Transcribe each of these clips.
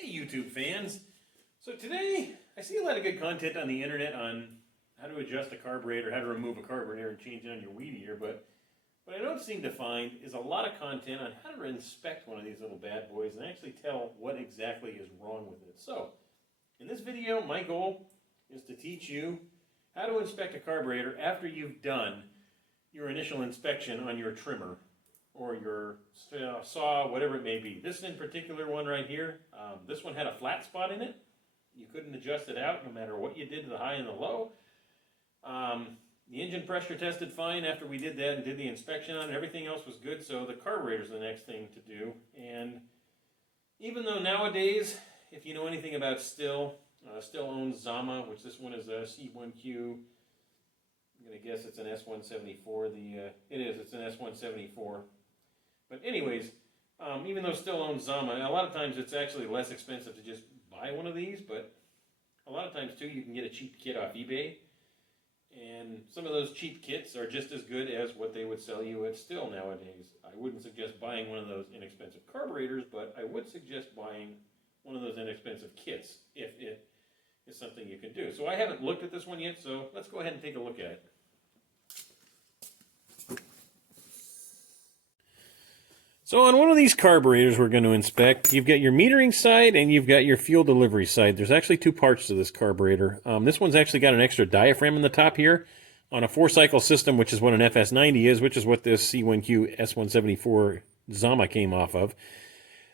Hey YouTube fans! So today I see a lot of good content on the internet on how to adjust a carburetor, how to remove a carburetor and change it on your weed eater, but what I don't seem to find is a lot of content on how to inspect one of these little bad boys and actually tell what exactly is wrong with it. So in this video my goal is to teach you how to inspect a carburetor after you've done your initial inspection on your trimmer or your saw, whatever it may be. This in particular one right here, this one had a flat spot in it. You couldn't adjust it out no matter what you did to the high and the low. The engine pressure tested fine after we did that and did the inspection on it. Everything else was good, so the carburetor is the next thing to do. And even though nowadays, if you know anything about Stihl owns Zama, which this one is a C1Q. I'm going to guess it's an S174. It's an S174. But anyways, even though Stihl owns Zama, a lot of times it's actually less expensive to just buy one of these, but a lot of times too you can get a cheap kit off eBay, and some of those cheap kits are just as good as what they would sell you at Stihl nowadays. I wouldn't suggest buying one of those inexpensive carburetors, but I would suggest buying one of those inexpensive kits if it is something you can do. So I haven't looked at this one yet, so let's go ahead and take a look at it. So on one of these carburetors we're going to inspect, you've got your metering side and you've got your fuel delivery side. There's actually two parts to this carburetor. This one's actually got an extra diaphragm in the top here on a 4-cycle system, which is what an FS90 is, which is what this C1Q S174 Zama came off of.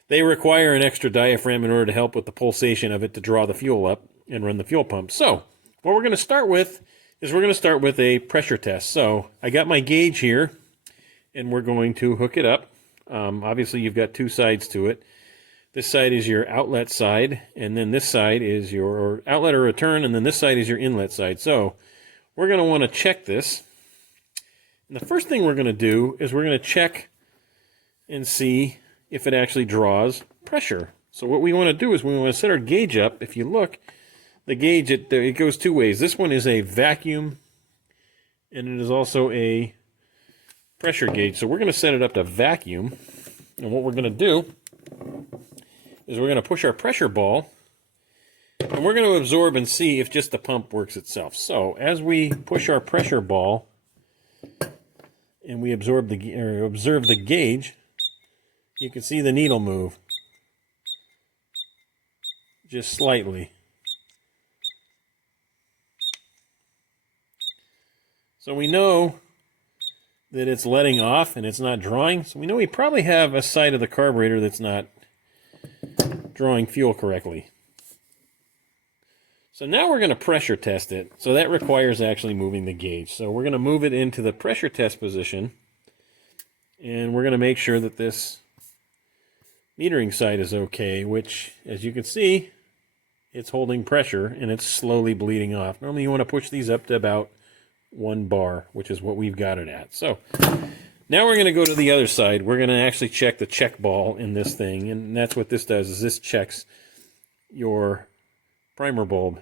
They require an extra diaphragm in order to help with the pulsation of it to draw the fuel up and run the fuel pump. So what we're going to start with is we're going to start with a pressure test. So I got my gauge here and we're going to hook it up. Obviously you've got two sides to it. This side is your outlet side, and then this side is your outlet or return, and then this side is your inlet side. So we're going to want to check this. And the first thing we're going to do is we're going to check and see if it actually draws pressure. So what we want to do is we want to set our gauge up. If you look, the gauge, it goes two ways. This one is a vacuum, and it is also a pressure gauge. So we're going to set it up to vacuum, and what we're going to do is we're going to push our pressure ball, and we're going to absorb and see if just the pump works itself. So as we push our pressure ball and we observe the gauge, you can see the needle move just slightly. So we know that it's letting off and it's not drawing. So we know we probably have a side of the carburetor that's not drawing fuel correctly. So now we're going to pressure test it. So that requires actually moving the gauge. So we're going to move it into the pressure test position, and we're going to make sure that this metering side is okay, which, as you can see, it's holding pressure and it's slowly bleeding off. Normally you want to push these up to about 1 bar, which is what we've got it at. So now we're going to go to the other side. We're going to actually check the check ball in this thing, and that's what this does, is this checks your primer bulb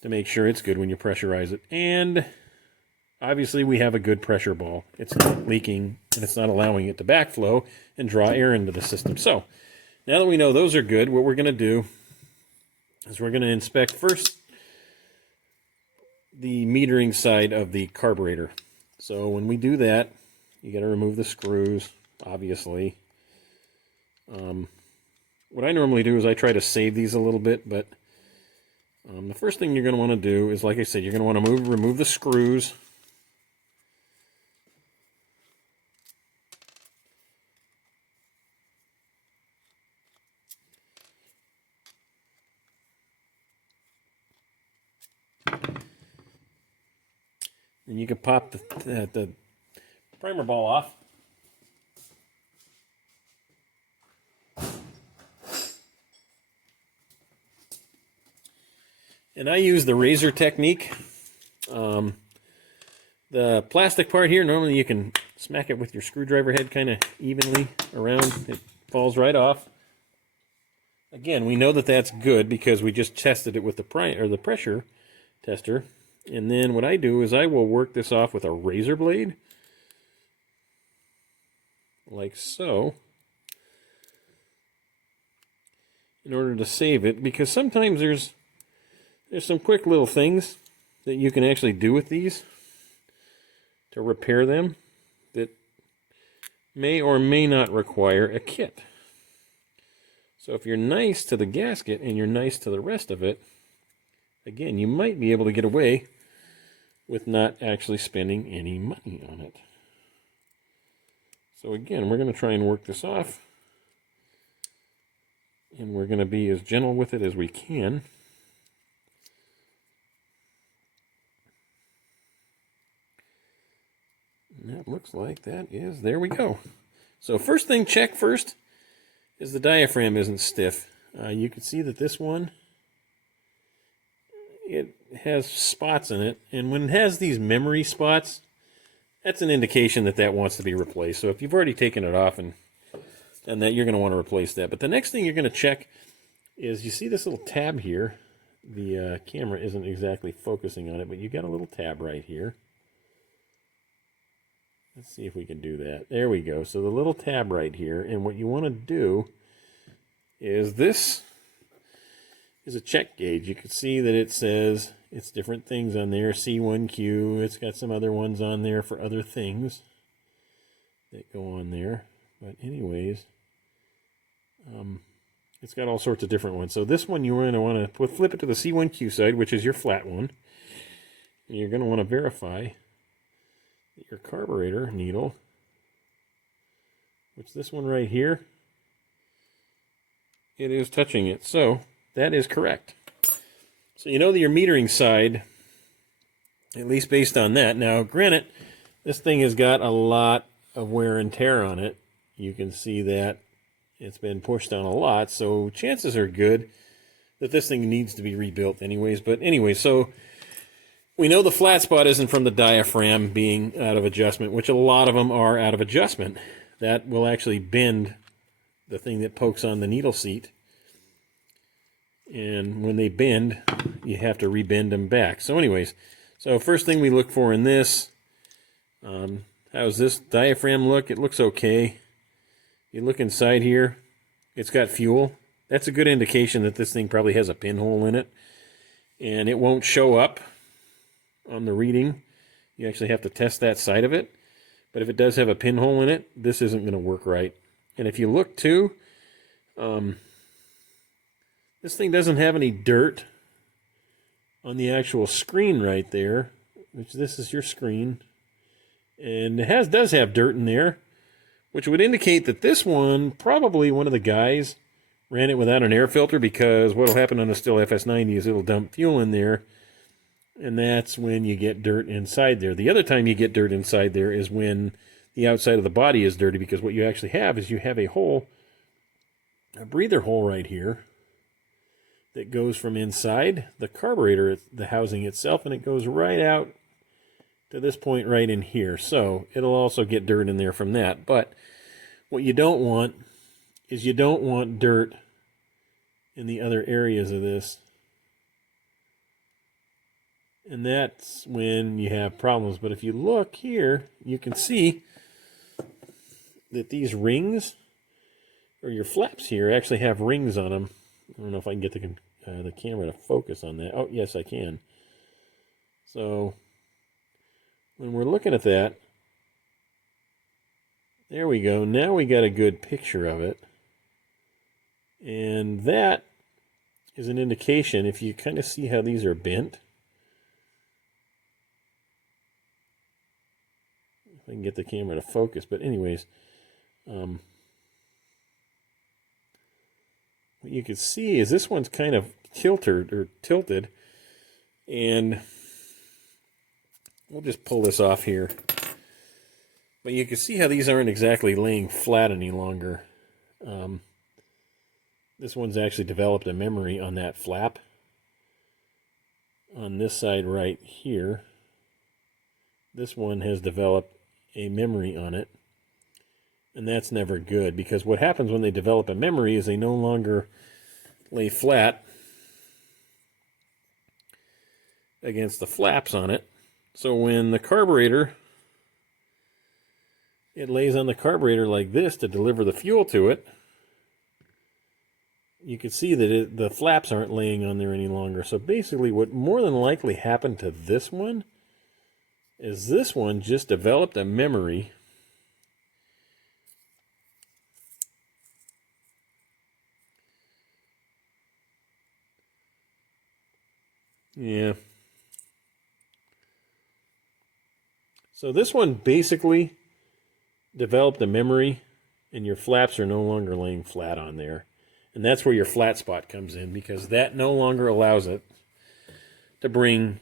to make sure it's good when you pressurize it. And obviously we have a good pressure ball. It's not leaking and it's not allowing it to backflow and draw air into the system. So now that we know those are good, what we're going to do is we're going to inspect first the metering side of the carburetor. So when we do that, you got to remove the screws, obviously. What I normally do is I try to save these a little bit, but the first thing you're going to want to do is, like I said, you're going to want to remove the screws. And you can pop the primer ball off. And I use the razor technique. The plastic part here, normally you can smack it with your screwdriver head kind of evenly around. It falls right off. Again, we know that that's good because we just tested it with the pressure tester. And then what I do is I will work this off with a razor blade, like so. in order to save it, because sometimes there's some quick little things that you can actually do with these to repair them that may or may not require a kit. So if you're nice to the gasket and you're nice to the rest of it, again, you might be able to get away with not actually spending any money on it. So again, we're going to try and work this off. And we're going to be as gentle with it as we can. And that looks like that is, there we go. So first thing, check first, is the diaphragm isn't stiff. You can see that this one, it has spots in it. And when it has these memory spots, that's an indication that that wants to be replaced. So if you've already taken it off and that, you're going to want to replace that. But the next thing you're going to check is, you see this little tab here. The camera isn't exactly focusing on it, but you got a little tab right here. Let's see if we can do that. There we go. So the little tab right here, and what you want to do is, this is a check gauge. You can see that it says it's different things on there. C1Q. It's got some other ones on there for other things that go on there. But anyways, it's got all sorts of different ones. So this one, you're going to want to flip it to the C1Q side, which is your flat one. And you're going to want to verify that your carburetor needle, which this one right here, it is touching it. So that is correct. So you know that your metering side, at least based on that. Now, granted, this thing has got a lot of wear and tear on it. You can see that it's been pushed on a lot, so chances are good that this thing needs to be rebuilt anyways. But anyway, so we know the flat spot isn't from the diaphragm being out of adjustment, which a lot of them are out of adjustment. That will actually bend the thing that pokes on the needle seat. And when they bend, you have to rebend them back. So anyways, so first thing we look for in this, how's this diaphragm look? It looks okay. You look inside here, it's got fuel. That's a good indication that this thing probably has a pinhole in it. And it won't show up on the reading. You actually have to test that side of it. But if it does have a pinhole in it, this isn't going to work right. And if you look too, this thing doesn't have any dirt on the actual screen right there, which this is your screen. And it does have dirt in there, which would indicate that this one, probably one of the guys ran it without an air filter, because what will happen on a Stihl FS90 is it'll dump fuel in there, and that's when you get dirt inside there. The other time you get dirt inside there is when the outside of the body is dirty, because what you actually have is you have a hole, a breather hole right here, that goes from inside the carburetor, the housing itself, and it goes right out to this point right in here. So it'll also get dirt in there from that. But what you don't want is, you don't want dirt in the other areas of this. And that's when you have problems. But if you look here, you can see that these rings, or your flaps here, actually have rings on them. I don't know if I can get the camera to focus on that. Oh, yes, I can. So when we're looking at that, there we go. Now we got a good picture of it. And that is an indication, if you kind of see how these are bent. If I can get the camera to focus. But anyways, what you can see is this one's kind of tilted, and we'll just pull this off here. But you can see how these aren't exactly laying flat any longer. This one's actually developed a memory on that flap. On this side right here, this one has developed a memory on it. And that's never good, because what happens when they develop a memory is they no longer lay flat against the flaps on it. So when the carburetor, it lays on the carburetor like this to deliver the fuel to it, you can see that the flaps aren't laying on there any longer. So basically what more than likely happened to this one is this one just developed a memory yeah. So this one basically developed a memory and your flaps are no longer laying flat on there. And that's where your flat spot comes in, because that no longer allows it to bring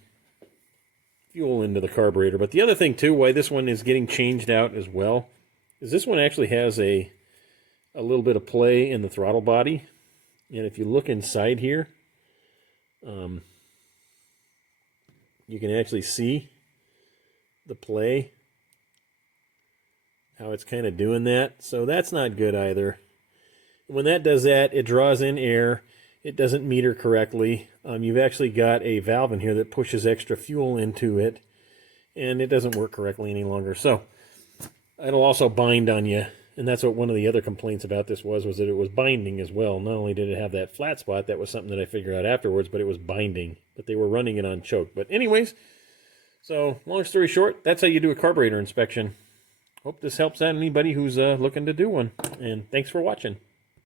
fuel into the carburetor. But the other thing too, why this one is getting changed out as well, is this one actually has a little bit of play in the throttle body. And if you look inside here, you can actually see the play, how it's kind of doing that. So that's not good either. When that does that, it draws in air. It doesn't meter correctly. You've actually got a valve in here that pushes extra fuel into it, and it doesn't work correctly any longer. So it'll also bind on you, and that's what one of the other complaints about this was that it was binding as well. Not only did it have that flat spot, that was something that I figured out afterwards, but it was binding. But they were running it on choke. But anyways, so long story short, that's how you do a carburetor inspection. Hope this helps out anybody who's looking to do one, and thanks for watching.